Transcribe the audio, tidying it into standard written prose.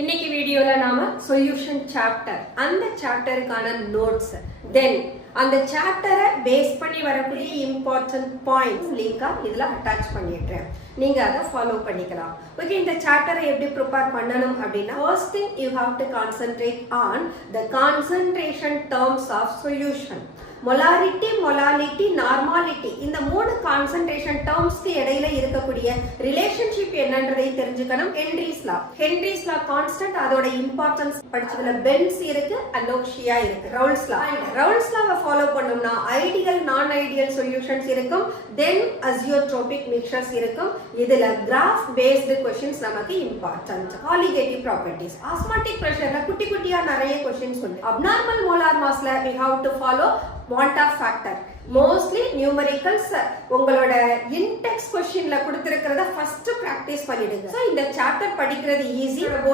இன்னைக்கு வீடியோல நாம சொல்யூஷன் சாப்டர் அந்த சாப்டருக்கான நோட்ஸ் தென் அந்த சாப்டரை பேஸ் பண்ணி வரக்கூடிய இம்பார்ட்டன்ட் பாயிண்ட்ஸ் லிங்கா இதுல அட்டாச் பண்ணிடுறேன். நீங்க அதை ஃபாலோ பண்ணிக்கலாம். ஓகே, இந்த சாப்டரை எப்படி ப்ரிப்பேர் பண்ணணும் அப்படின்னா first thing you have to concentrate on the concentration terms of solution. Molarity, molality, normality இந்த மூணு கான்சென்ட்ரேஷன் டேர்ம்ஸ்க்கு இடையில இருக்கக்கூடிய ரிலேஷன்ஷிப் என்னன்றதை தெரிஞ்சுக்கணும். ஹென்ரிஸ் லா கான்ஸ்டன்ட், அதோட இம்பார்ட்டன்ஸ் படிச்சதுல பென்ஸ் இருக்கு, அலோக்சியா இருக்கு, ரவுல்ஸ் லாவை ஃபாலோ பண்ணோம்னா ஐடியல், நான் ஐடியல் சொல்யூஷன்ஸ் இருக்கும், தென் அசியோட்ரோபிக் மிக்சர்ஸ் இருக்கும். இதுல கிராஃப் பேஸ்டு क्वेश्चंस நமக்கு இம்பார்ட்டன்ட். காலிகேட்டிவ் ப்ராப்பர்ட்டிஸ், ஆஸ்மாட்டிக் பிரஷர்ல குட்டி குட்டியா நிறைய क्वेश्चंस உண்டு. அப்நார்மல் மோலார் மாஸ்ல we have to follow Monta factor. Mostly numericals உங்களோட இன்டெக்ஸ் क्वेश्चनல கொடுத்திருக்கிறத ஃபர்ஸ்ட் பிராக்டீஸ் பண்ணிடுங்க. சோ இந்த சாப்டர் படிக்கிறது ஈஸி.